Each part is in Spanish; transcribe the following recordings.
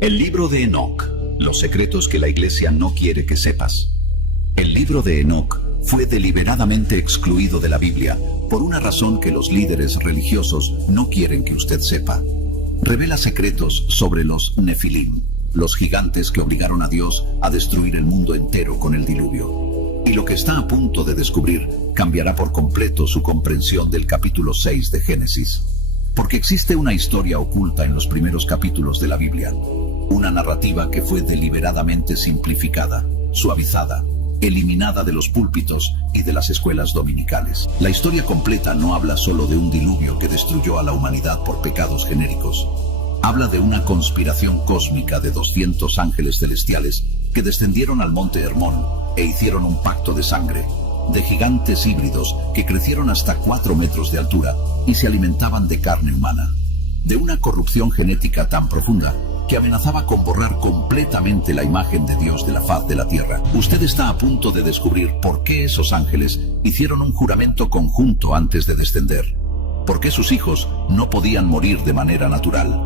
El libro de Enoc, los secretos que la iglesia no quiere que sepas. El libro de Enoc fue deliberadamente excluido de la Biblia por una razón que los líderes religiosos no quieren que usted sepa. Revela secretos sobre los Nefilim, los gigantes que obligaron a Dios a destruir el mundo entero con el diluvio. Y lo que está a punto de descubrir cambiará por completo su comprensión del capítulo 6 de Génesis. Porque existe una historia oculta en los primeros capítulos de la Biblia. Una narrativa que fue deliberadamente simplificada, suavizada, eliminada de los púlpitos y de las escuelas dominicales. La historia completa no habla solo de un diluvio que destruyó a la humanidad por pecados genéricos. Habla de una conspiración cósmica de 200 ángeles celestiales que descendieron al monte Hermón e hicieron un pacto de sangre, de gigantes híbridos que crecieron hasta 4 metros de altura y se alimentaban de carne humana. De una corrupción genética tan profunda que amenazaba con borrar completamente la imagen de Dios de la faz de la tierra. Usted está a punto de descubrir por qué esos ángeles hicieron un juramento conjunto antes de descender. Por qué sus hijos no podían morir de manera natural.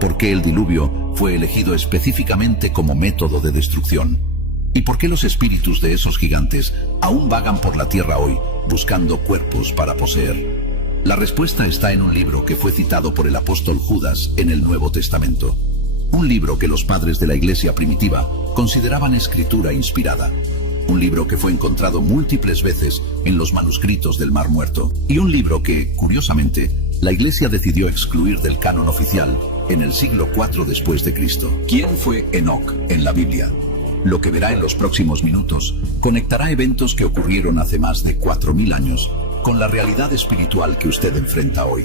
Por qué el diluvio fue elegido específicamente como método de destrucción. Y por qué los espíritus de esos gigantes aún vagan por la tierra hoy, buscando cuerpos para poseer. La respuesta está en un libro que fue citado por el apóstol Judas en el Nuevo Testamento. Un libro que los padres de la iglesia primitiva consideraban escritura inspirada. Un libro que fue encontrado múltiples veces en los manuscritos del Mar Muerto. Y un libro que, curiosamente, la iglesia decidió excluir del canon oficial en el siglo IV después de Cristo. ¿Quién fue Enoc en la Biblia? Lo que verá en los próximos minutos conectará eventos que ocurrieron hace más de 4000 años con la realidad espiritual que usted enfrenta hoy.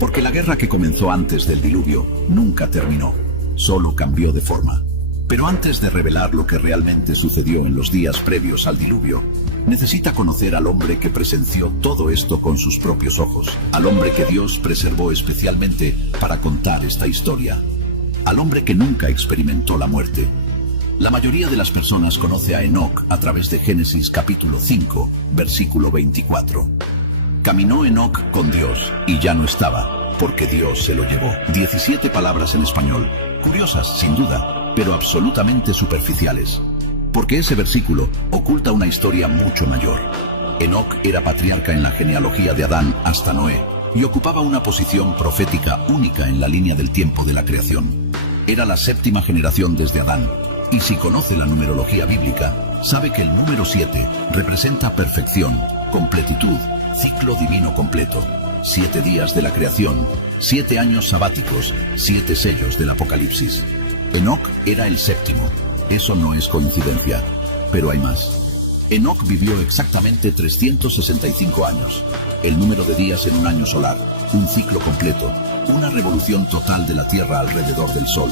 Porque la guerra que comenzó antes del diluvio nunca terminó. Solo cambió de forma. Pero antes de revelar lo que realmente sucedió en los días previos al diluvio, necesita conocer al hombre que presenció todo esto con sus propios ojos, al hombre que Dios preservó especialmente para contar esta historia, al hombre que nunca experimentó la muerte. La mayoría de las personas conoce a Enoc a través de Génesis capítulo 5, versículo 24. Caminó Enoc con Dios y ya no estaba, porque Dios se lo llevó. 17 palabras en español. Curiosas, sin duda, pero absolutamente superficiales. Porque ese versículo oculta una historia mucho mayor. Enoc era patriarca en la genealogía de Adán hasta Noé, y ocupaba una posición profética única en la línea del tiempo de la creación. Era la 7ª generación desde Adán, y si conoce la numerología bíblica, sabe que el número 7 representa perfección, completitud, ciclo divino completo. 7 días de la creación, 7 años sabáticos, 7 sellos del Apocalipsis. Enoc era el 7º. Eso no es coincidencia, pero hay más. Enoc vivió exactamente 365 años, el número de días en un año solar, un ciclo completo, una revolución total de la Tierra alrededor del Sol.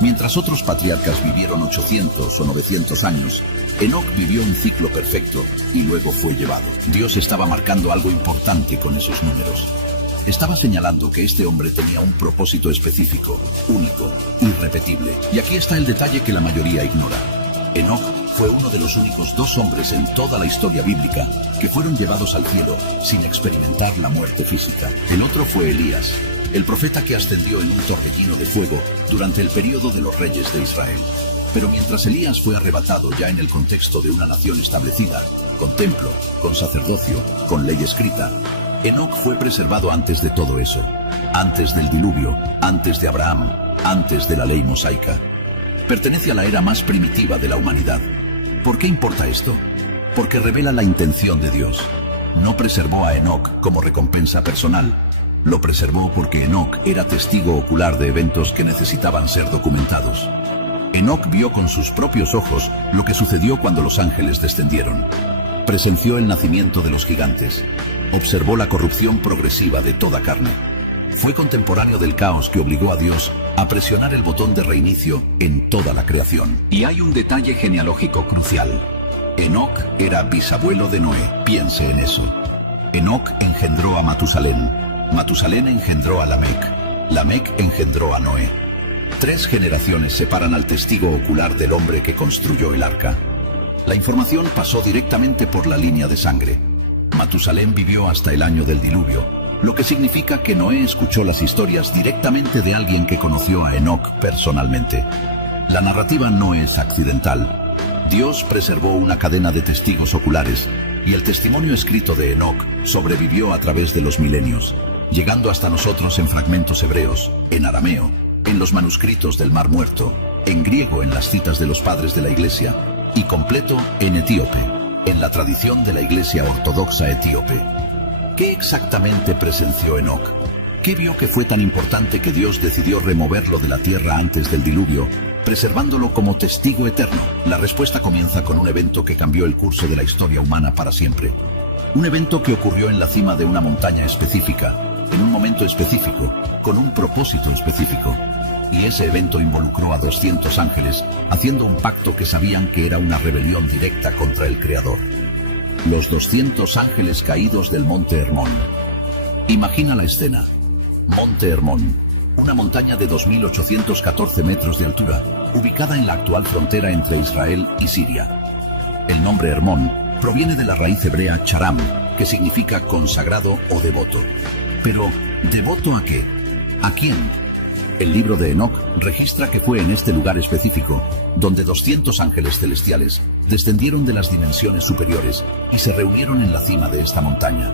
Mientras otros patriarcas vivieron 800 o 900 años, Enoc vivió un ciclo perfecto y luego fue llevado. Dios estaba marcando algo importante con esos números. Estaba señalando que este hombre tenía un propósito específico, único, irrepetible. Y aquí está el detalle que la mayoría ignora. Enoc fue uno de los únicos 2 hombres en toda la historia bíblica que fueron llevados al cielo sin experimentar la muerte física. El otro fue Elías, el profeta que ascendió en un torbellino de fuego durante el período de los reyes de Israel. Pero mientras Elías fue arrebatado ya en el contexto de una nación establecida, con templo, con sacerdocio, con ley escrita, Enoc fue preservado antes de todo eso, antes del diluvio, antes de Abraham, antes de la ley mosaica. Pertenece a la era más primitiva de la humanidad. ¿Por qué importa esto? Porque revela la intención de Dios. No preservó a Enoc como recompensa personal. Lo preservó porque Enoc era testigo ocular de eventos que necesitaban ser documentados. Enoc vio con sus propios ojos lo que sucedió cuando los ángeles descendieron. Presenció el nacimiento de los gigantes. Observó la corrupción progresiva de toda carne. Fue contemporáneo del caos que obligó a Dios a presionar el botón de reinicio en toda la creación. Y hay un detalle genealógico crucial. Enoc era bisabuelo de Noé. Piense en eso. Enoc engendró a Matusalén. Matusalén engendró a Lamec. Lamec engendró a Noé. 3 generaciones separan al testigo ocular del hombre que construyó el arca. La información pasó directamente por la línea de sangre. Matusalén vivió hasta el año del diluvio. lo que significa que Noé escuchó las historias directamente de alguien que conoció a Enoc personalmente. La narrativa no es accidental. Dios preservó una cadena de testigos oculares, y el testimonio escrito de Enoc sobrevivió a través de los milenios, llegando hasta nosotros en fragmentos hebreos, en arameo, en los manuscritos del Mar Muerto, en griego en las citas de los padres de la Iglesia, y completo en etíope, en la tradición de la Iglesia Ortodoxa etíope. ¿Qué exactamente presenció Enoc? ¿Qué vio que fue tan importante que Dios decidió removerlo de la tierra antes del diluvio, preservándolo como testigo eterno? La respuesta comienza con un evento que cambió el curso de la historia humana para siempre. Un evento que ocurrió en la cima de una montaña específica, en un momento específico, con un propósito específico. Y ese evento involucró a 200 ángeles, haciendo un pacto que sabían que era una rebelión directa contra el Creador. Los 200 ángeles caídos del Monte Hermón. Imagina la escena. Monte Hermón, una montaña de 2.814 metros de altura, ubicada en la actual frontera entre Israel y Siria. El nombre Hermón proviene de la raíz hebrea charam, que significa consagrado o devoto. Pero, ¿devoto a qué? ¿A quién? El libro de Enoc registra que fue en este lugar específico donde 200 ángeles celestiales descendieron de las dimensiones superiores y se reunieron en la cima de esta montaña.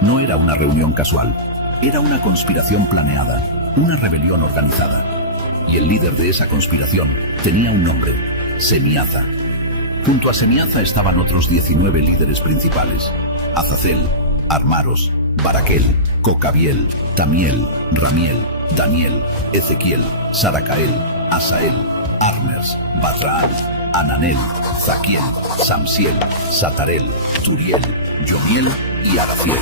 No era una reunión casual, era una conspiración planeada, una rebelión organizada. Y el líder de esa conspiración tenía un nombre: Semiaza. Junto a Semiaza estaban otros 19 líderes principales: Azazel, Armaros, Baraquel, Cocabiel, Tamiel, Ramiel, Daniel, Ezequiel, Saracael, Asael, Armers, Batraal, Ananel, Zaquiel, Samsiel, Satarel, Turiel, Yomiel y Arafiel.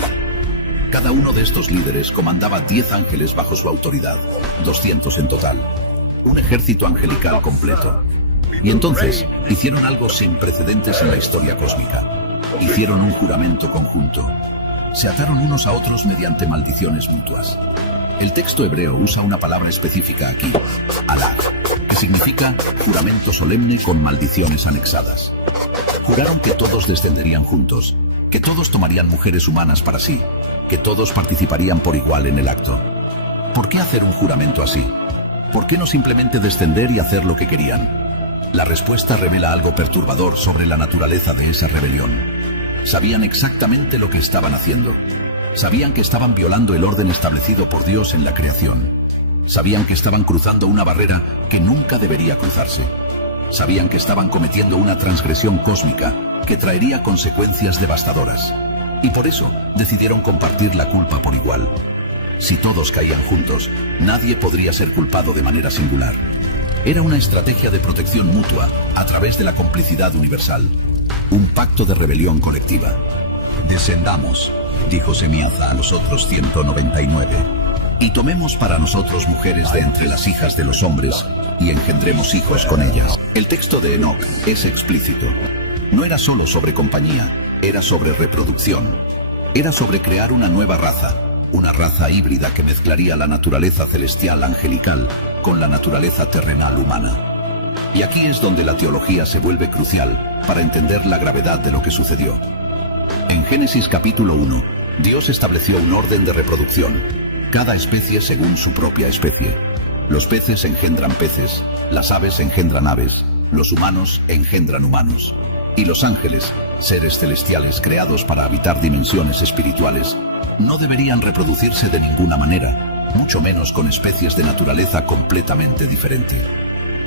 Cada uno de estos líderes comandaba 10 ángeles bajo su autoridad, 200 en total. Un ejército angelical completo. Y entonces hicieron algo sin precedentes en la historia cósmica. Hicieron un juramento conjunto. Se ataron unos a otros mediante maldiciones mutuas. El texto hebreo usa una palabra específica aquí, halach, que significa juramento solemne con maldiciones anexadas. Juraron que todos descenderían juntos, que todos tomarían mujeres humanas para sí, que todos participarían por igual en el acto. ¿Por qué hacer un juramento así? ¿Por qué no simplemente descender y hacer lo que querían? La respuesta revela algo perturbador sobre la naturaleza de esa rebelión. Sabían exactamente lo que estaban haciendo. Sabían que estaban violando el orden establecido por Dios en la creación. Sabían que estaban cruzando una barrera que nunca debería cruzarse. Sabían que estaban cometiendo una transgresión cósmica que traería consecuencias devastadoras. Y por eso decidieron compartir la culpa por igual. Si todos caían juntos, nadie podría ser culpado de manera singular. Era una estrategia de protección mutua a través de la complicidad universal. Un pacto de rebelión colectiva. Descendamos, dijo Semiaza a los otros 199, y tomemos para nosotros mujeres de entre las hijas de los hombres, y engendremos hijos con ellas. El texto de Enoc es explícito. No era solo sobre compañía, era sobre reproducción. Era sobre crear una nueva raza, una raza híbrida que mezclaría la naturaleza celestial angelical con la naturaleza terrenal humana. Y aquí es donde la teología se vuelve crucial para entender la gravedad de lo que sucedió. En Génesis capítulo 1, Dios estableció un orden de reproducción, cada especie según su propia especie. Los peces engendran peces, las aves engendran aves, los humanos engendran humanos. Y los ángeles, seres celestiales creados para habitar dimensiones espirituales, no deberían reproducirse de ninguna manera, mucho menos con especies de naturaleza completamente diferente.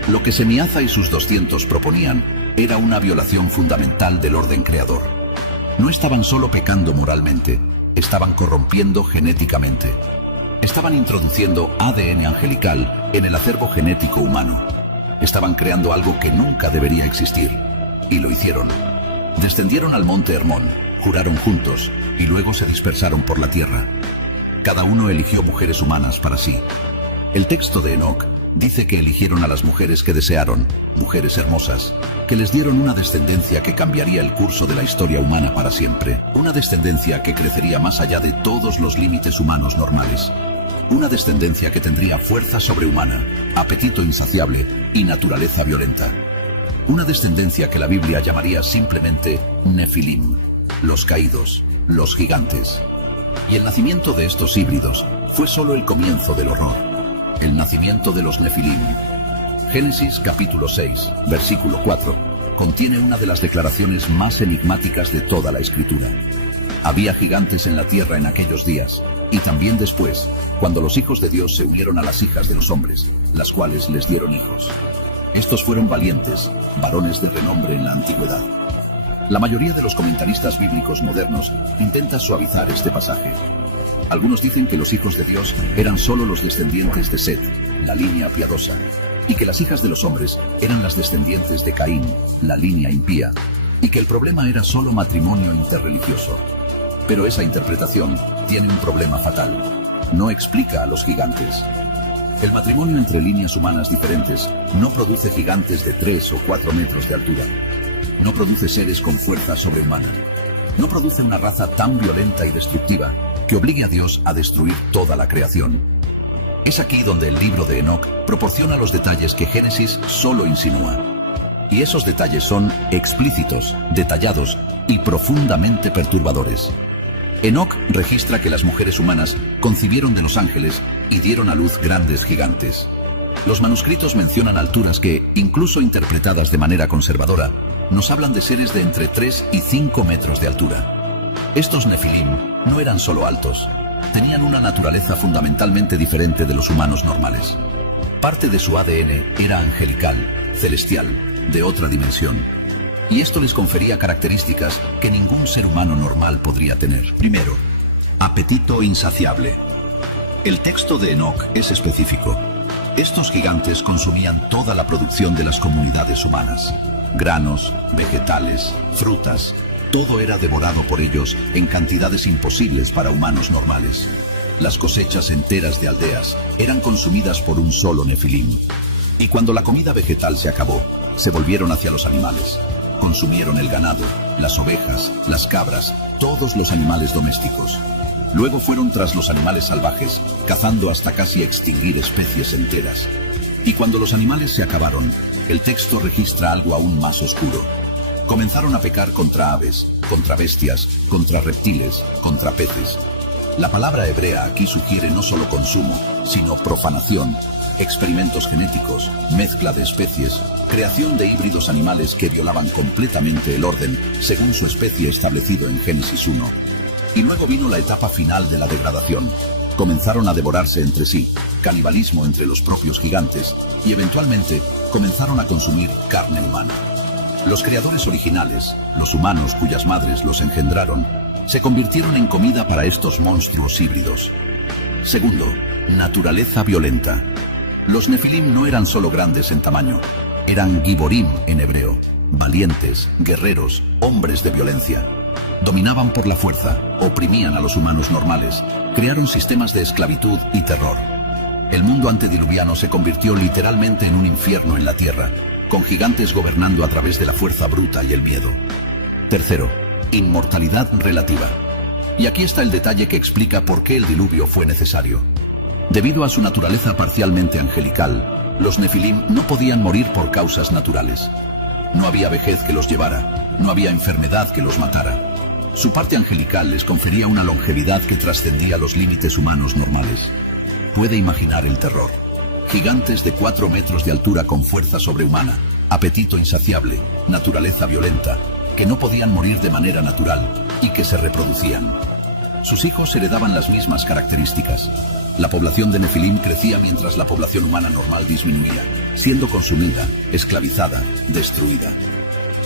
Lo que Semiaza y sus 200 proponían era una violación fundamental del orden creador. No estaban solo pecando moralmente, estaban corrompiendo genéticamente. Estaban introduciendo ADN angelical en el acervo genético humano. Estaban creando algo que nunca debería existir. Y lo hicieron. Descendieron al monte Hermón, juraron juntos, y luego se dispersaron por la tierra. Cada uno eligió mujeres humanas para sí. El texto de Enoc dice que eligieron a las mujeres que desearon, mujeres hermosas, que les dieron una descendencia que cambiaría el curso de la historia humana para siempre. Una descendencia que crecería más allá de todos los límites humanos normales. Una descendencia que tendría fuerza sobrehumana, apetito insaciable y naturaleza violenta. Una descendencia que la Biblia llamaría simplemente Nefilim, los caídos, los gigantes. Y el nacimiento de estos híbridos fue solo el comienzo del horror, el nacimiento de los Nefilim. Génesis capítulo 6, versículo 4, contiene una de las declaraciones más enigmáticas de toda la Escritura. Había gigantes en la tierra en aquellos días, y también después, cuando los hijos de Dios se unieron a las hijas de los hombres, las cuales les dieron hijos. Estos fueron valientes, varones de renombre en la antigüedad. La mayoría de los comentaristas bíblicos modernos intenta suavizar este pasaje. Algunos dicen que los hijos de Dios eran solo los descendientes de Set, la línea piadosa, y que las hijas de los hombres eran las descendientes de Caín, la línea impía, y que el problema era solo matrimonio interreligioso. Pero esa interpretación tiene un problema fatal. No explica a los gigantes. El matrimonio entre líneas humanas diferentes no produce gigantes de 3 o 4 metros de altura. No produce seres con fuerza sobrehumana. No produce una raza tan violenta y destructiva que obligue a Dios a destruir toda la creación. Es aquí donde el libro de Enoc proporciona los detalles que Génesis solo insinúa. Y esos detalles son explícitos, detallados y profundamente perturbadores. Enoc registra que las mujeres humanas concibieron de los ángeles y dieron a luz grandes gigantes. Los manuscritos mencionan alturas que, incluso interpretadas de manera conservadora, nos hablan de seres de entre 3 y 5 metros de altura. Estos Nefilim no eran solo altos, tenían una naturaleza fundamentalmente diferente de los humanos normales. Parte de su ADN era angelical, celestial, de otra dimensión. Y esto les confería características que ningún ser humano normal podría tener. Primero, apetito insaciable. El texto de Enoc es específico. Estos gigantes consumían toda la producción de las comunidades humanas. Granos, vegetales, frutas, todo era devorado por ellos en cantidades imposibles para humanos normales. Las cosechas enteras de aldeas eran consumidas por un solo Nefilim. Y cuando la comida vegetal se acabó, se volvieron hacia los animales. Consumieron el ganado, las ovejas, las cabras, todos los animales domésticos. Luego fueron tras los animales salvajes, cazando hasta casi extinguir especies enteras. Y cuando los animales se acabaron, el texto registra algo aún más oscuro. Comenzaron a pecar contra aves, contra bestias, contra reptiles, contra peces. La palabra hebrea aquí sugiere no solo consumo, sino profanación, experimentos genéticos, mezcla de especies, creación de híbridos animales que violaban completamente el orden según su especie establecido en Génesis 1. Y luego vino la etapa final de la degradación. Comenzaron a devorarse entre sí, canibalismo entre los propios gigantes, y eventualmente comenzaron a consumir carne humana. Los creadores originales, los humanos cuyas madres los engendraron, se convirtieron en comida para estos monstruos híbridos. Segundo, naturaleza violenta. Los Nefilim no eran solo grandes en tamaño, eran Giborim en hebreo, valientes, guerreros, hombres de violencia. Dominaban por la fuerza, oprimían a los humanos normales, crearon sistemas de esclavitud y terror. El mundo antediluviano se convirtió literalmente en un infierno en la tierra, con gigantes gobernando a través de la fuerza bruta y el miedo. Tercero, inmortalidad relativa. Y aquí está el detalle que explica por qué el diluvio fue necesario. Debido a su naturaleza parcialmente angelical, los Nefilim no podían morir por causas naturales. No había vejez que los llevara, no había enfermedad que los matara. Su parte angelical les confería una longevidad que trascendía los límites humanos normales. Puede imaginar el terror. Gigantes de 4 metros de altura con fuerza sobrehumana, apetito insaciable, naturaleza violenta, que no podían morir de manera natural y que se reproducían. Sus hijos heredaban las mismas características. La población de Nefilim crecía mientras la población humana normal disminuía, siendo consumida, esclavizada, destruida.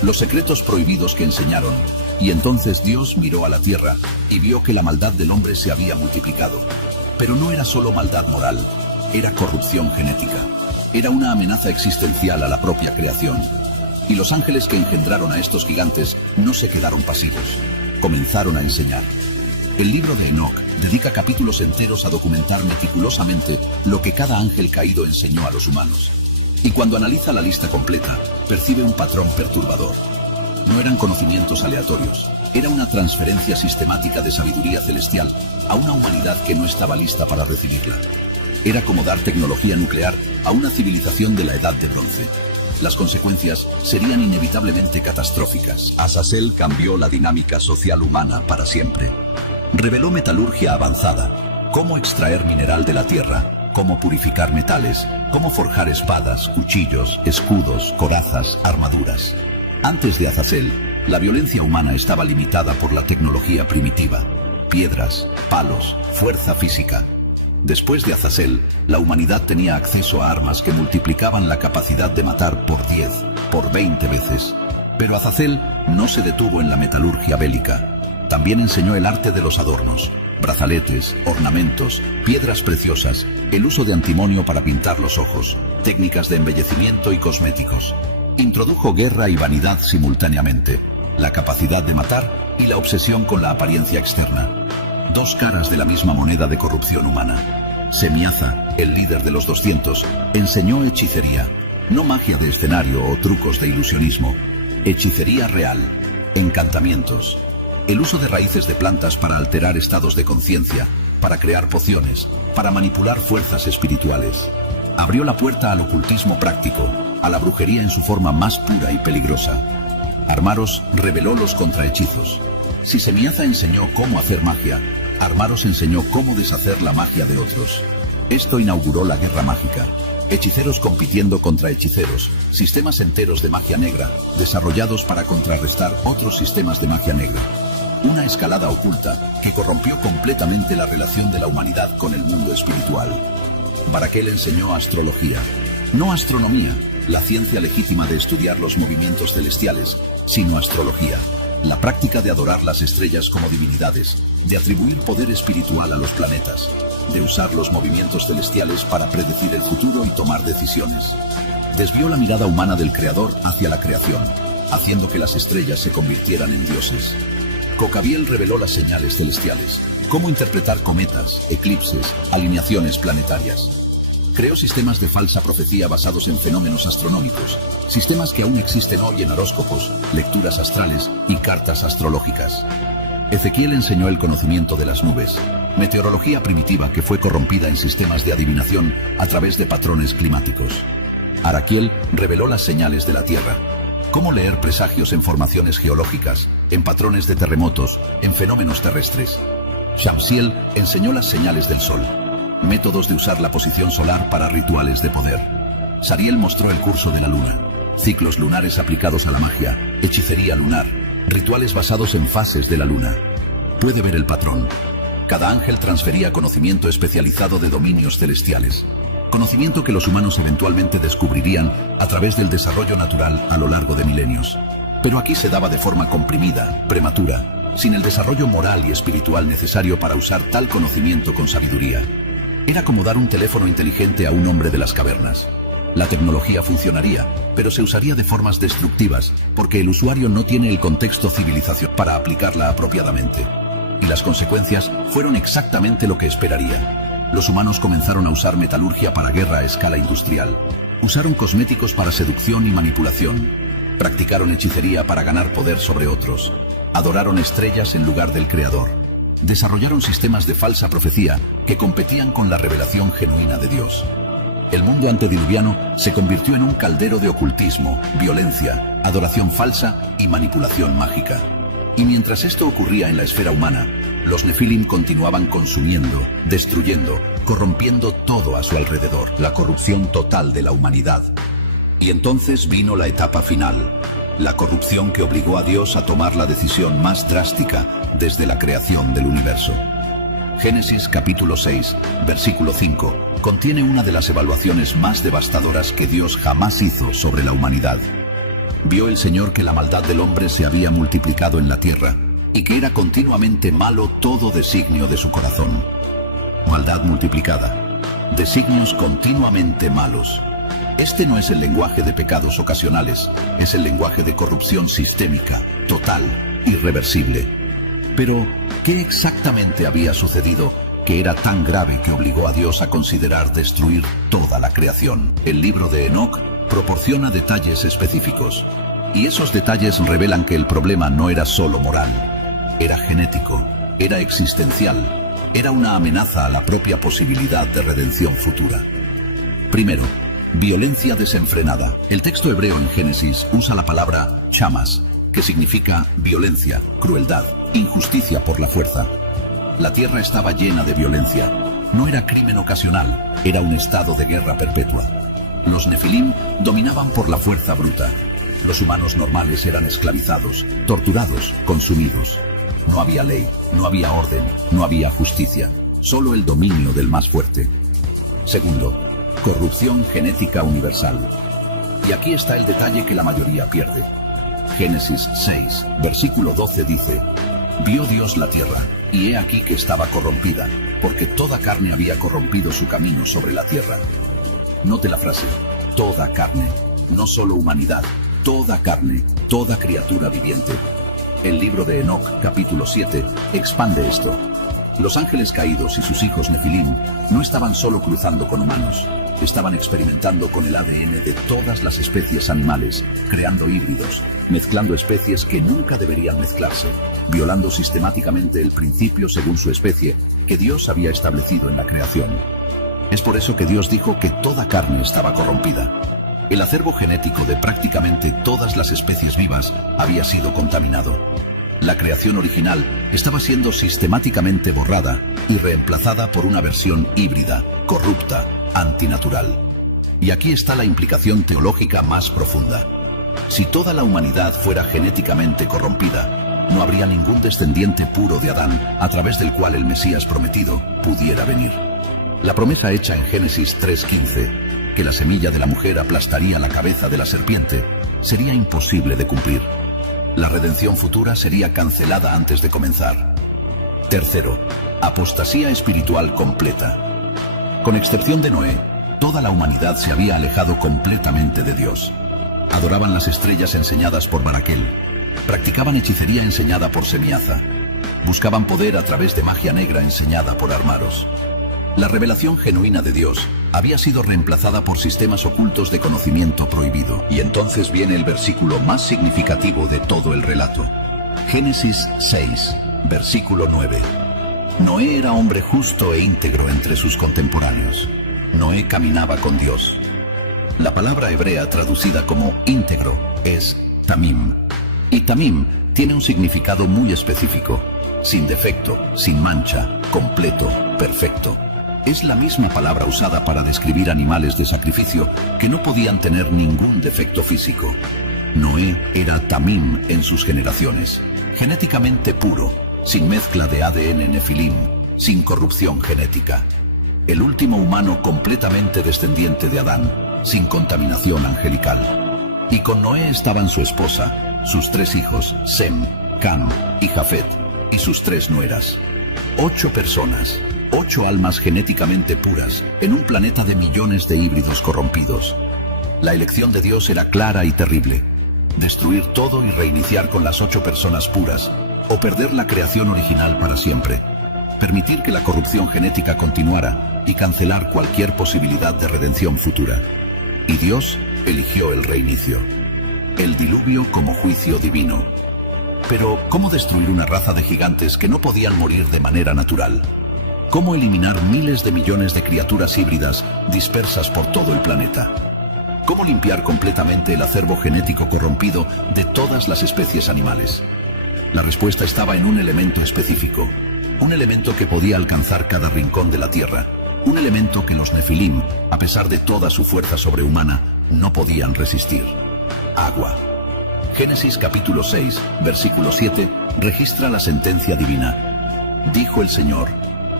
Los secretos prohibidos que enseñaron, y entonces Dios miró a la tierra y vio que la maldad del hombre se había multiplicado. Pero no era solo maldad moral, era corrupción genética. Era una amenaza existencial a la propia creación. Y los ángeles que engendraron a estos gigantes no se quedaron pasivos. Comenzaron a enseñar. El libro de Enoc dedica capítulos enteros a documentar meticulosamente lo que cada ángel caído enseñó a los humanos. Y cuando analiza la lista completa, percibe un patrón perturbador. No eran conocimientos aleatorios, era una transferencia sistemática de sabiduría celestial a una humanidad que no estaba lista para recibirla. Era como dar tecnología nuclear a una civilización de la Edad de Bronce. Las consecuencias serían inevitablemente catastróficas. Azazel cambió la dinámica social humana para siempre. reveló metalurgia avanzada, cómo extraer mineral de la tierra, cómo purificar metales, cómo forjar espadas, cuchillos, escudos, corazas, armaduras. Antes de Azazel, la violencia humana estaba limitada por la tecnología primitiva, piedras, palos, fuerza física. Después de Azazel, la humanidad tenía acceso a armas que multiplicaban la capacidad de matar por 10, por 20 veces. Pero Azazel no se detuvo en la metalurgia bélica. También enseñó el arte de los adornos, brazaletes, ornamentos, piedras preciosas, el uso de antimonio para pintar los ojos, técnicas de embellecimiento y cosméticos. Introdujo guerra y vanidad simultáneamente, la capacidad de matar y la obsesión con la apariencia externa. Dos caras de la misma moneda de corrupción humana. Semiaza, el líder de los 200, enseñó hechicería, no magia de escenario o trucos de ilusionismo. Hechicería real, encantamientos, el uso de raíces de plantas para alterar estados de conciencia, para crear pociones, para manipular fuerzas espirituales. Abrió la puerta al ocultismo práctico, a la brujería en su forma más pura y peligrosa. Armaros reveló los contrahechizos. Si Semiaza enseñó cómo hacer magia, Armaros enseñó cómo deshacer la magia de otros. Esto inauguró la guerra mágica. Hechiceros compitiendo contra hechiceros, sistemas enteros de magia negra, desarrollados para contrarrestar otros sistemas de magia negra. Una escalada oculta que corrompió completamente la relación de la humanidad con el mundo espiritual. Barakel enseñó astrología, no astronomía, la ciencia legítima de estudiar los movimientos celestiales, sino astrología, la práctica de adorar las estrellas como divinidades, de atribuir poder espiritual a los planetas, de usar los movimientos celestiales para predecir el futuro y tomar decisiones. Desvió la mirada humana del Creador hacia la creación, haciendo que las estrellas se convirtieran en dioses. Cocabiel reveló las señales celestiales, cómo interpretar cometas, eclipses, alineaciones planetarias. Creó sistemas de falsa profecía basados en fenómenos astronómicos, sistemas que aún existen hoy en horóscopos, lecturas astrales y cartas astrológicas. Ezequiel enseñó el conocimiento de las nubes, meteorología primitiva que fue corrompida en sistemas de adivinación a través de patrones climáticos. Araquiel reveló las señales de la Tierra, cómo leer presagios en formaciones geológicas, en patrones de terremotos, en fenómenos terrestres. Shamsiel enseñó las señales del Sol, métodos de usar la posición solar para rituales de poder. Sariel mostró el curso de la Luna, ciclos lunares aplicados a la magia, hechicería lunar, rituales basados en fases de la Luna. Puede ver el patrón. Cada ángel transfería conocimiento especializado de dominios celestiales, conocimiento que los humanos eventualmente descubrirían a través del desarrollo natural a lo largo de milenios. Pero aquí se daba de forma comprimida, prematura, sin el desarrollo moral y espiritual necesario para usar tal conocimiento con sabiduría. Era como dar un teléfono inteligente a un hombre de las cavernas. La tecnología funcionaría, pero se usaría de formas destructivas, porque el usuario no tiene el contexto civilizacional para aplicarla apropiadamente. Y las consecuencias fueron exactamente lo que esperaría. Los humanos comenzaron a usar metalurgia para guerra a escala industrial. Usaron cosméticos para seducción y manipulación. Practicaron hechicería para ganar poder sobre otros. Adoraron estrellas en lugar del Creador. Desarrollaron sistemas de falsa profecía que competían con la revelación genuina de Dios. El mundo antediluviano se convirtió en un caldero de ocultismo, violencia, adoración falsa y manipulación mágica. Y mientras esto ocurría en la esfera humana, los Nefilim continuaban consumiendo, destruyendo, corrompiendo todo a su alrededor. La corrupción total de la humanidad. Y entonces vino la etapa final, la corrupción que obligó a Dios a tomar la decisión más drástica desde la creación del universo. Génesis capítulo 6, versículo 5, contiene una de las evaluaciones más devastadoras que Dios jamás hizo sobre la humanidad. Vio el Señor que la maldad del hombre se había multiplicado en la tierra, y que era continuamente malo todo designio de su corazón. Maldad multiplicada, designios continuamente malos. Este no es el lenguaje de pecados ocasionales, es el lenguaje de corrupción sistémica, total, irreversible. Pero, ¿qué exactamente había sucedido que era tan grave que obligó a Dios a considerar destruir toda la creación? El libro de Enoc proporciona detalles específicos, y esos detalles revelan que el problema no era solo moral, era genético, era existencial, era una amenaza a la propia posibilidad de redención futura. Primero, violencia desenfrenada. El texto hebreo en Génesis usa la palabra chamas, que significa violencia, crueldad, injusticia por la fuerza. La tierra estaba llena de violencia. No era crimen ocasional, era un estado de guerra perpetua. Los Nefilim dominaban por la fuerza bruta. Los humanos normales eran esclavizados, torturados, consumidos. No había ley, no había orden, no había justicia, solo el dominio del más fuerte. Segundo, corrupción genética universal. Y aquí está el detalle que la mayoría pierde. Génesis 6, versículo 12 dice: Vio Dios la tierra, y he aquí que estaba corrompida, porque toda carne había corrompido su camino sobre la tierra. Note la frase, toda carne, no solo humanidad, toda carne, toda criatura viviente. El libro de Enoc, capítulo 7, expande esto. Los ángeles caídos y sus hijos Nefilim no estaban solo cruzando con humanos, estaban experimentando con el ADN de todas las especies animales, creando híbridos, mezclando especies que nunca deberían mezclarse, violando sistemáticamente el principio según su especie que Dios había establecido en la creación. Es por eso que Dios dijo que toda carne estaba corrompida. El acervo genético de prácticamente todas las especies vivas había sido contaminado. La creación original estaba siendo sistemáticamente borrada y reemplazada por una versión híbrida, corrupta, antinatural. Y aquí está la implicación teológica más profunda. Si toda la humanidad fuera genéticamente corrompida, no habría ningún descendiente puro de Adán a través del cual el Mesías prometido pudiera venir. La promesa hecha en Génesis 3:15, que la semilla de la mujer aplastaría la cabeza de la serpiente, sería imposible de cumplir. La redención futura sería cancelada antes de comenzar. Tercero, apostasía espiritual completa. Con excepción de Noé, toda la humanidad se había alejado completamente de Dios. Adoraban las estrellas enseñadas por Baraquel, practicaban hechicería enseñada por Semiaza, buscaban poder a través de magia negra enseñada por Armaros. La revelación genuina de Dios había sido reemplazada por sistemas ocultos de conocimiento prohibido. Y entonces viene el versículo más significativo de todo el relato. Génesis 6, versículo 9. Noé era hombre justo e íntegro entre sus contemporáneos. Noé caminaba con Dios. La palabra hebrea traducida como íntegro es tamim. Y tamim tiene un significado muy específico: sin defecto, sin mancha, completo, perfecto. Es la misma palabra usada para describir animales de sacrificio que no podían tener ningún defecto físico. Noé era tamim en sus generaciones, genéticamente puro, sin mezcla de ADN nefilim, sin corrupción genética. El último humano completamente descendiente de Adán, sin contaminación angelical. Y con Noé estaban su esposa, sus 3 hijos, Sem, Cam y Jafet, y sus 3 nueras. 8 personas. 8 almas genéticamente puras en un planeta de millones de híbridos corrompidos. La elección de Dios era clara y terrible: destruir todo y reiniciar con las 8 personas puras, o perder la creación original para siempre, permitir que la corrupción genética continuara y cancelar cualquier posibilidad de redención futura. Y Dios eligió el reinicio, el diluvio como juicio divino. Pero, ¿cómo destruir una raza de gigantes que no podían morir de manera natural? ¿Cómo eliminar miles de millones de criaturas híbridas dispersas por todo el planeta? ¿Cómo limpiar completamente el acervo genético corrompido de todas las especies animales? La respuesta estaba en un elemento específico, un elemento que podía alcanzar cada rincón de la Tierra, un elemento que los Nefilim, a pesar de toda su fuerza sobrehumana, no podían resistir: agua. Génesis capítulo 6, versículo 7, registra la sentencia divina. Dijo el Señor: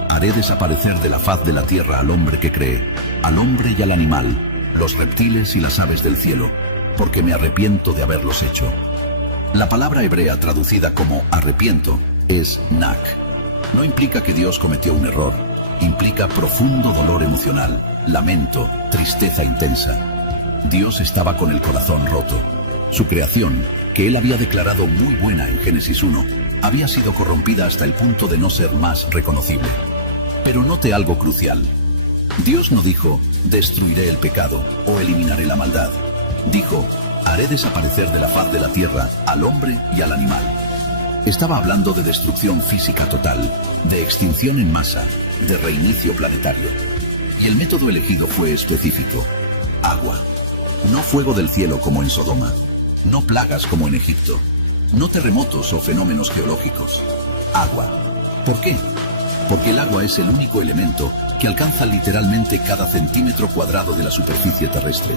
haré desaparecer de la faz de la tierra al hombre que cree, al hombre y al animal, los reptiles y las aves del cielo, porque me arrepiento de haberlos hecho. La palabra hebrea traducida como arrepiento es nak. No implica que Dios cometió un error, implica profundo dolor emocional, lamento, tristeza intensa. Dios estaba con el corazón roto. Su creación, que él había declarado muy buena en Génesis 1, había sido corrompida hasta el punto de no ser más reconocible. Pero note algo crucial. Dios no dijo: destruiré el pecado o eliminaré la maldad. Dijo: haré desaparecer de la faz de la tierra al hombre y al animal. Estaba hablando de destrucción física total, de extinción en masa, de reinicio planetario. Y el método elegido fue específico: agua. No fuego del cielo como en Sodoma, no plagas como en Egipto, no terremotos o fenómenos geológicos. Agua. ¿Por qué? porque el agua es el único elemento que alcanza literalmente cada centímetro cuadrado de la superficie terrestre.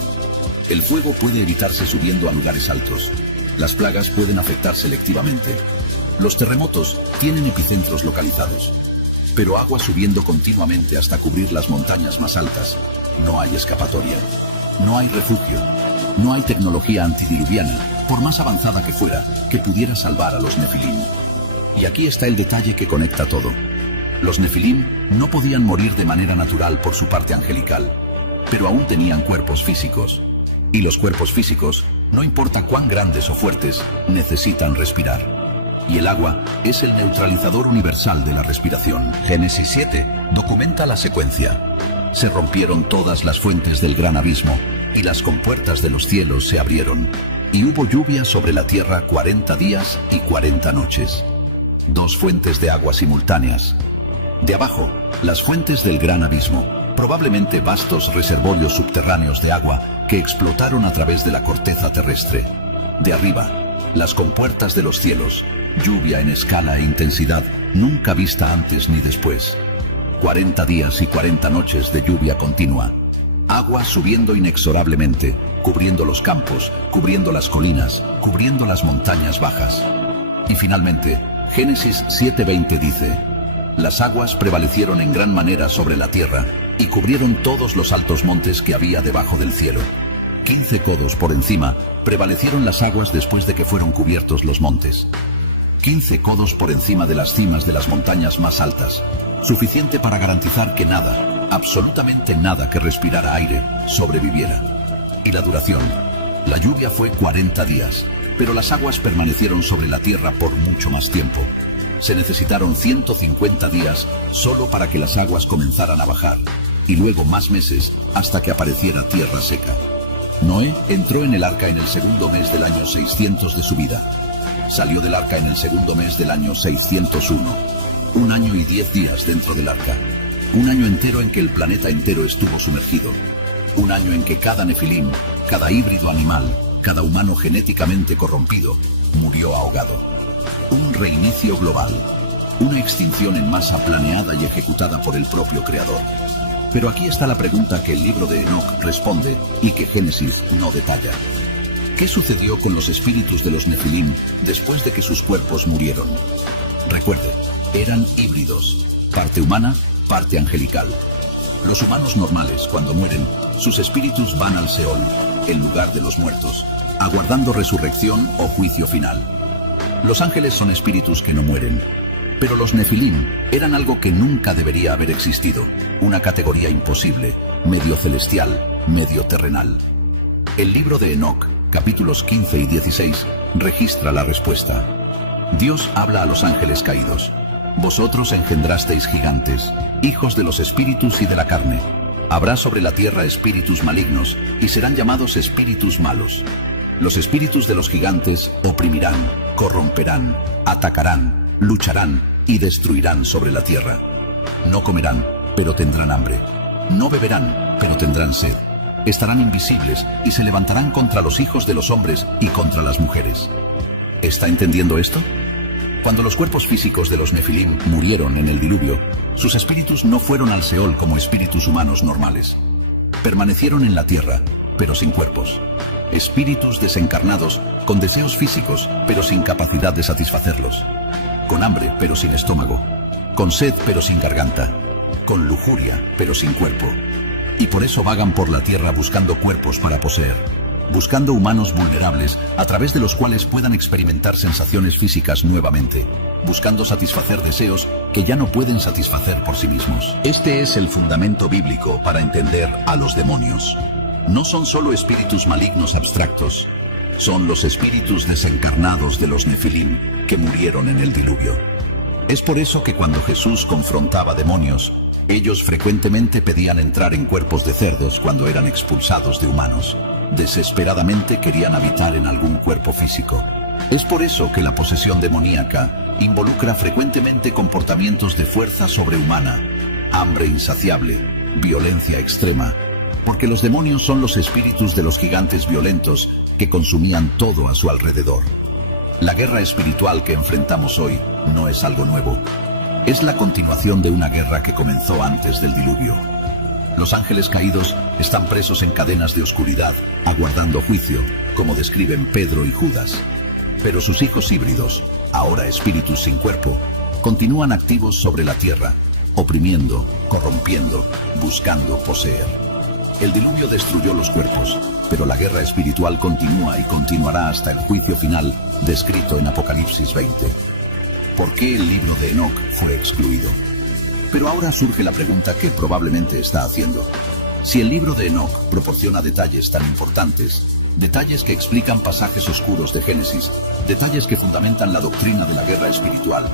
El fuego puede evitarse subiendo a lugares altos. Las plagas pueden afectar selectivamente. Los terremotos tienen epicentros localizados. Pero agua subiendo continuamente hasta cubrir las montañas más altas, no hay escapatoria. No hay refugio. No hay tecnología antidiluviana, por más avanzada que fuera, que pudiera salvar a los Nefilim. Y aquí está el detalle que conecta todo. Los Nefilim no podían morir de manera natural por su parte angelical, pero aún tenían cuerpos físicos. Y los cuerpos físicos, no importa cuán grandes o fuertes, necesitan respirar. Y el agua es el neutralizador universal de la respiración. Génesis 7 documenta la secuencia. Se rompieron todas las fuentes del gran abismo, y las compuertas de los cielos se abrieron, y hubo lluvia sobre la tierra 40 días y 40 noches. Dos fuentes de agua simultáneas. De abajo, las fuentes del gran abismo, probablemente vastos reservorios subterráneos de agua que explotaron a través de la corteza terrestre. De arriba, las compuertas de los cielos, lluvia en escala e intensidad nunca vista antes ni después. 40 días y 40 noches de lluvia continua. Agua subiendo inexorablemente, cubriendo los campos, cubriendo las colinas, cubriendo las montañas bajas. Y finalmente, Génesis 7:20 dice: las aguas prevalecieron en gran manera sobre la tierra y cubrieron todos los altos montes que había debajo del cielo. 15 codos por encima prevalecieron las aguas después de que fueron cubiertos los montes. 15 codos por encima de las cimas de las montañas más altas, suficiente para garantizar que nada, absolutamente nada que respirara aire, sobreviviera. Y la duración. La lluvia fue 40 días, pero las aguas permanecieron sobre la tierra por mucho más tiempo. Se necesitaron 150 días solo para que las aguas comenzaran a bajar, y luego más meses hasta que apareciera tierra seca. Noé entró en el arca en el segundo mes del año 600 de su vida. Salió del arca en el segundo mes del año 601. 1 año y 10 días dentro del arca. 1 año entero en que el planeta entero estuvo sumergido. 1 año en que cada nefilim, cada híbrido animal, cada humano genéticamente corrompido, murió ahogado. Un reinicio global. Una extinción en masa planeada y ejecutada por el propio Creador. Pero aquí está la pregunta que el libro de Enoc responde y que Génesis no detalla. ¿Qué sucedió con los espíritus de los Nefilim después de que sus cuerpos murieron? Recuerde, eran híbridos, parte humana, parte angelical. Los humanos normales, cuando mueren, sus espíritus van al Seol, el lugar de los muertos, aguardando resurrección o juicio final. Los ángeles son espíritus que no mueren, pero los Nefilim eran algo que nunca debería haber existido, una categoría imposible, medio celestial, medio terrenal. El libro de Enoc, capítulos 15 y 16, registra la respuesta. Dios habla a los ángeles caídos. Vosotros engendrasteis gigantes, hijos de los espíritus y de la carne. Habrá sobre la tierra espíritus malignos, y serán llamados espíritus malos. Los espíritus de los gigantes oprimirán, corromperán, atacarán, lucharán y destruirán sobre la tierra. No comerán, pero tendrán hambre. No beberán, pero tendrán sed. Estarán invisibles y se levantarán contra los hijos de los hombres y contra las mujeres. ¿Está entendiendo esto? Cuando los cuerpos físicos de los Nefilim murieron en el diluvio, sus espíritus no fueron al Seol como espíritus humanos normales. Permanecieron en la tierra, pero sin cuerpos. Espíritus desencarnados, con deseos físicos, pero sin capacidad de satisfacerlos. Con hambre, pero sin estómago. Con sed, pero sin garganta. Con lujuria, pero sin cuerpo. Y por eso vagan por la tierra buscando cuerpos para poseer. Buscando humanos vulnerables, a través de los cuales puedan experimentar sensaciones físicas nuevamente. Buscando satisfacer deseos que ya no pueden satisfacer por sí mismos. Este es el fundamento bíblico para entender a los demonios. No son solo espíritus malignos abstractos, son los espíritus desencarnados de los Nefilim que murieron en el diluvio. Es por eso que cuando Jesús confrontaba demonios, ellos frecuentemente pedían entrar en cuerpos de cerdos cuando eran expulsados de humanos. Desesperadamente querían habitar en algún cuerpo físico. Es por eso que la posesión demoníaca involucra frecuentemente comportamientos de fuerza sobrehumana, hambre insaciable, violencia extrema, porque los demonios son los espíritus de los gigantes violentos que consumían todo a su alrededor. La guerra espiritual que enfrentamos hoy no es algo nuevo. Es la continuación de una guerra que comenzó antes del diluvio. Los ángeles caídos están presos en cadenas de oscuridad, aguardando juicio, como describen Pedro y Judas. Pero sus hijos híbridos, ahora espíritus sin cuerpo, continúan activos sobre la tierra, oprimiendo, corrompiendo, buscando poseer. El diluvio destruyó los cuerpos, pero la guerra espiritual continúa y continuará hasta el juicio final, descrito en Apocalipsis 20. ¿Por qué el libro de Enoc fue excluido? Pero ahora surge la pregunta que probablemente está haciendo. Si el libro de Enoc proporciona detalles tan importantes, detalles que explican pasajes oscuros de Génesis, detalles que fundamentan la doctrina de la guerra espiritual,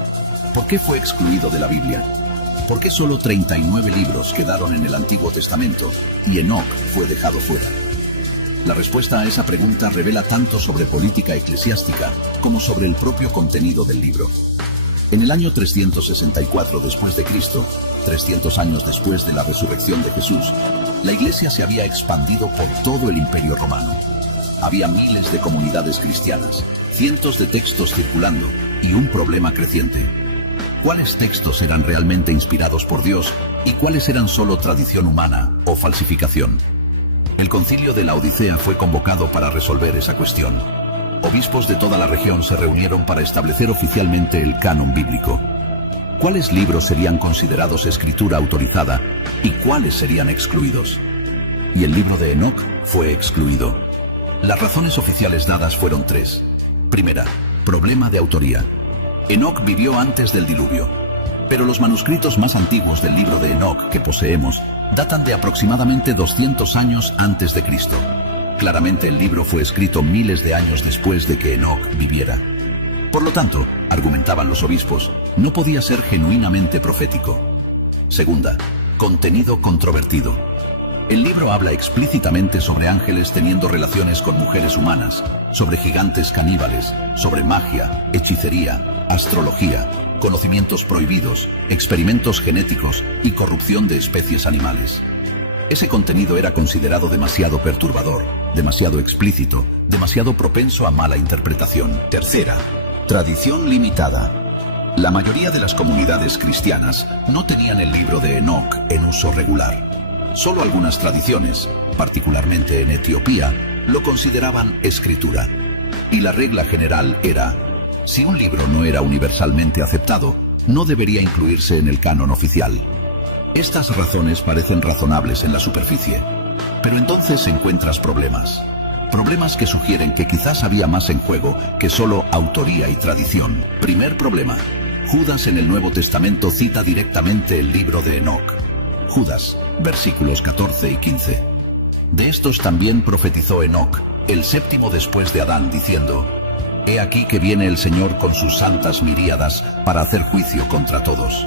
¿por qué fue excluido de la Biblia? ¿Por qué solo 39 libros quedaron en el Antiguo Testamento y Enoc fue dejado fuera? La respuesta a esa pregunta revela tanto sobre política eclesiástica como sobre el propio contenido del libro. En el año 364 después de Cristo, 300 años después de la resurrección de Jesús, la Iglesia se había expandido por todo el Imperio Romano. Había miles de comunidades cristianas, cientos de textos circulando y un problema creciente. ¿Cuáles textos eran realmente inspirados por Dios y cuáles eran solo tradición humana o falsificación? El Concilio de la Odisea fue convocado para resolver esa cuestión. Obispos de toda la región se reunieron para establecer oficialmente el canon bíblico. ¿Cuáles libros serían considerados escritura autorizada y cuáles serían excluidos? Y el libro de Enoc fue excluido. Las razones oficiales dadas fueron tres. Primera, problema de autoría. Enoc vivió antes del diluvio, pero los manuscritos más antiguos del libro de Enoc que poseemos datan de aproximadamente 200 años antes de Cristo. Claramente el libro fue escrito miles de años después de que Enoc viviera. Por lo tanto, argumentaban los obispos, no podía ser genuinamente profético. Segunda, contenido controvertido. El libro habla explícitamente sobre ángeles teniendo relaciones con mujeres humanas, sobre gigantes caníbales, sobre magia, hechicería, astrología, conocimientos prohibidos, experimentos genéticos y corrupción de especies animales. Ese contenido era considerado demasiado perturbador, demasiado explícito, demasiado propenso a mala interpretación. Tercera, tradición limitada. La mayoría de las comunidades cristianas no tenían el libro de Enoc en uso regular. Solo algunas tradiciones, particularmente en Etiopía, lo consideraban escritura. Y la regla general era, si un libro no era universalmente aceptado, no debería incluirse en el canon oficial. Estas razones parecen razonables en la superficie, pero entonces encuentras problemas. Problemas que sugieren que quizás había más en juego que solo autoría y tradición. Primer problema. Judas en el Nuevo Testamento cita directamente el libro de Enoc. Judas, versículos 14 y 15. De estos también profetizó Enoc, el séptimo después de Adán, diciendo: He aquí que viene el Señor con sus santas miríadas para hacer juicio contra todos.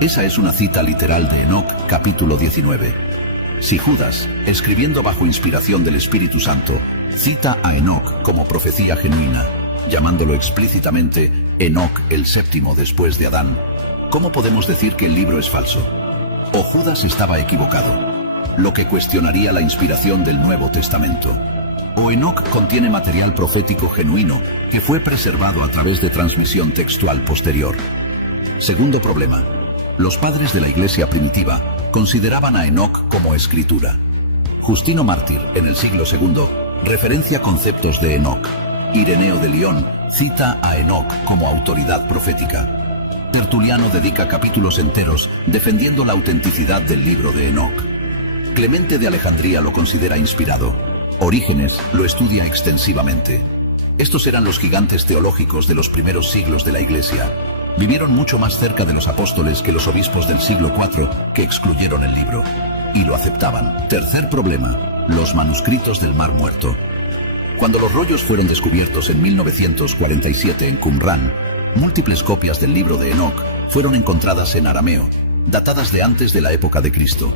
Esa es una cita literal de Enoc, capítulo 19. Si Judas, escribiendo bajo inspiración del Espíritu Santo, cita a Enoc como profecía genuina, llamándolo explícitamente Enoc el séptimo después de Adán, ¿cómo podemos decir que el libro es falso? O Judas estaba equivocado, lo que cuestionaría la inspiración del Nuevo Testamento. O Enoc contiene material profético genuino que fue preservado a través de transmisión textual posterior. Segundo problema. Los padres de la Iglesia primitiva consideraban a Enoc como escritura. Justino Mártir, en el siglo II, referencia conceptos de Enoc. Ireneo de León cita a Enoc como autoridad profética. Tertuliano dedica capítulos enteros defendiendo la autenticidad del libro de Enoc. Clemente de Alejandría lo considera inspirado. Orígenes lo estudia extensivamente. Estos eran los gigantes teológicos de los primeros siglos de la Iglesia. Vivieron mucho más cerca de los apóstoles que los obispos del siglo IV que excluyeron el libro, y lo aceptaban. Tercer problema, los manuscritos del Mar Muerto. Cuando los rollos fueron descubiertos en 1947 en Qumrán, múltiples copias del libro de Enoc fueron encontradas en arameo, datadas de antes de la época de Cristo.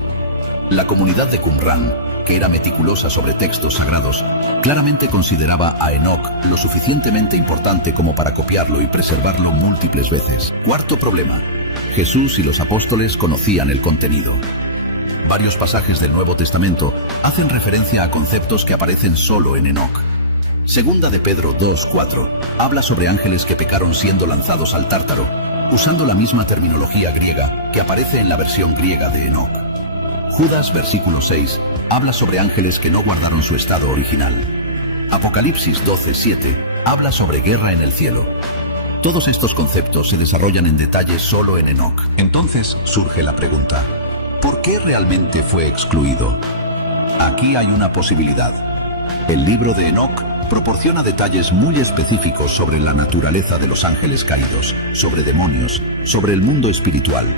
La comunidad de Qumrán, que era meticulosa sobre textos sagrados, claramente consideraba a Enoc lo suficientemente importante como para copiarlo y preservarlo múltiples veces. Cuarto problema. Jesús y los apóstoles conocían el contenido. Varios pasajes del Nuevo Testamento hacen referencia a conceptos que aparecen solo en Enoc. Segunda de Pedro 2:4 habla sobre ángeles que pecaron siendo lanzados al Tártaro, usando la misma terminología griega que aparece en la versión griega de Enoc. Judas, versículo 6, habla sobre ángeles que no guardaron su estado original. Apocalipsis 12:7 habla sobre guerra en el cielo. Todos estos conceptos se desarrollan en detalle solo en Enoc. Entonces surge la pregunta: ¿por qué realmente fue excluido? Aquí hay una posibilidad. El libro de Enoc proporciona detalles muy específicos sobre la naturaleza de los ángeles caídos, sobre demonios, sobre el mundo espiritual.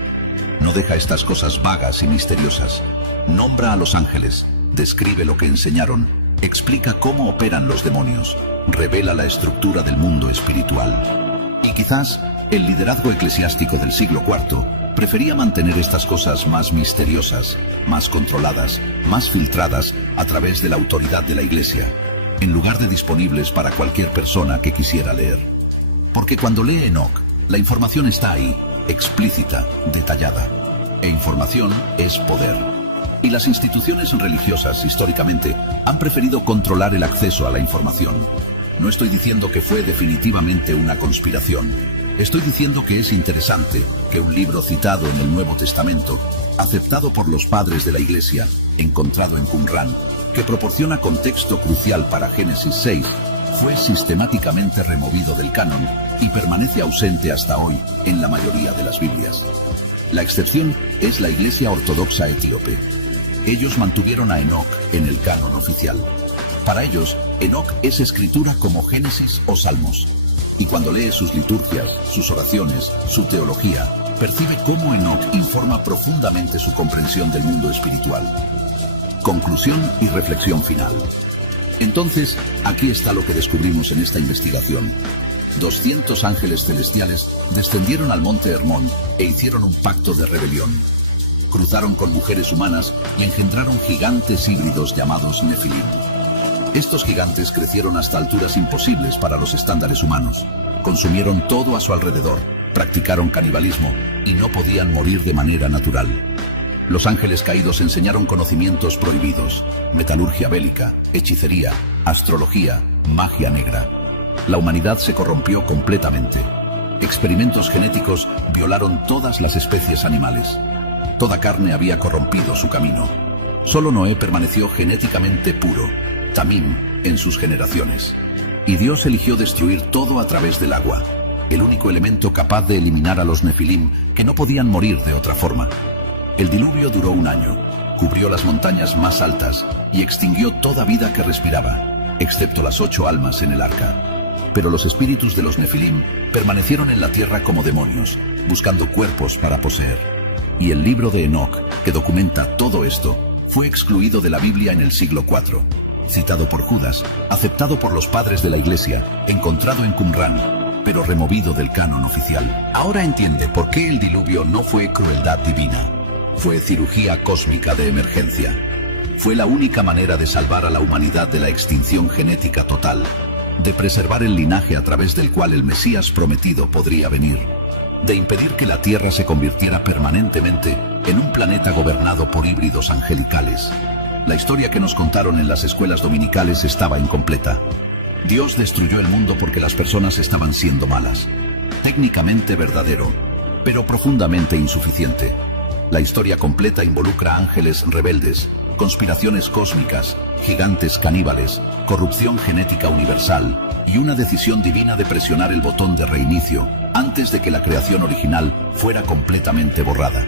No deja estas cosas vagas y misteriosas. Nombra a los ángeles, describe lo que enseñaron, explica cómo operan los demonios, revela la estructura del mundo espiritual. Y quizás el liderazgo eclesiástico del siglo IV prefería mantener estas cosas más misteriosas, más controladas, más filtradas a través de la autoridad de la Iglesia, en lugar de disponibles para cualquier persona que quisiera leer. Porque cuando lee Enoc, la información está ahí, explícita, detallada. E información es poder. Y las instituciones religiosas, históricamente, han preferido controlar el acceso a la información. No estoy diciendo que fue definitivamente una conspiración. Estoy diciendo que es interesante que un libro citado en el Nuevo Testamento, aceptado por los padres de la Iglesia, encontrado en Qumran, que proporciona contexto crucial para Génesis 6, fue sistemáticamente removido del canon y permanece ausente hasta hoy en la mayoría de las Biblias. La excepción es la Iglesia Ortodoxa Etíope. Ellos mantuvieron a Enoc en el canon oficial. Para ellos, Enoc es escritura como Génesis o Salmos. Y cuando lee sus liturgias, sus oraciones, su teología, percibe cómo Enoc informa profundamente su comprensión del mundo espiritual. Conclusión y reflexión final. Entonces, aquí está lo que descubrimos en esta investigación. 200 ángeles celestiales descendieron al monte Hermón e hicieron un pacto de rebelión. Cruzaron con mujeres humanas y engendraron gigantes híbridos llamados Nefilim. Estos gigantes crecieron hasta alturas imposibles para los estándares humanos. Consumieron todo a su alrededor, practicaron canibalismo y no podían morir de manera natural. Los ángeles caídos enseñaron conocimientos prohibidos: metalurgia bélica, hechicería, astrología, magia negra. La humanidad se corrompió completamente. Experimentos genéticos violaron todas las especies animales. Toda carne había corrompido su camino. Solo Noé permaneció genéticamente puro, Tamim, en sus generaciones. Y Dios eligió destruir todo a través del agua, el único elemento capaz de eliminar a los Nefilim que no podían morir de otra forma. El diluvio duró 1 año, cubrió las montañas más altas y extinguió toda vida que respiraba, excepto las 8 almas en el arca. Pero los espíritus de los Nefilim permanecieron en la tierra como demonios, buscando cuerpos para poseer. Y el libro de Enoc, que documenta todo esto, fue excluido de la Biblia en el siglo IV. Citado por Judas, aceptado por los padres de la Iglesia, encontrado en Qumran, pero removido del canon oficial. Ahora entiende por qué el diluvio no fue crueldad divina. Fue cirugía cósmica de emergencia. Fue la única manera de salvar a la humanidad de la extinción genética total, de preservar el linaje a través del cual el Mesías prometido podría venir, de impedir que la Tierra se convirtiera permanentemente en un planeta gobernado por híbridos angelicales. La historia que nos contaron en las escuelas dominicales estaba incompleta. Dios destruyó el mundo porque las personas estaban siendo malas. Técnicamente verdadero, pero profundamente insuficiente. La historia completa involucra ángeles rebeldes, conspiraciones cósmicas, gigantes caníbales, corrupción genética universal y una decisión divina de presionar el botón de reinicio antes de que la creación original fuera completamente borrada.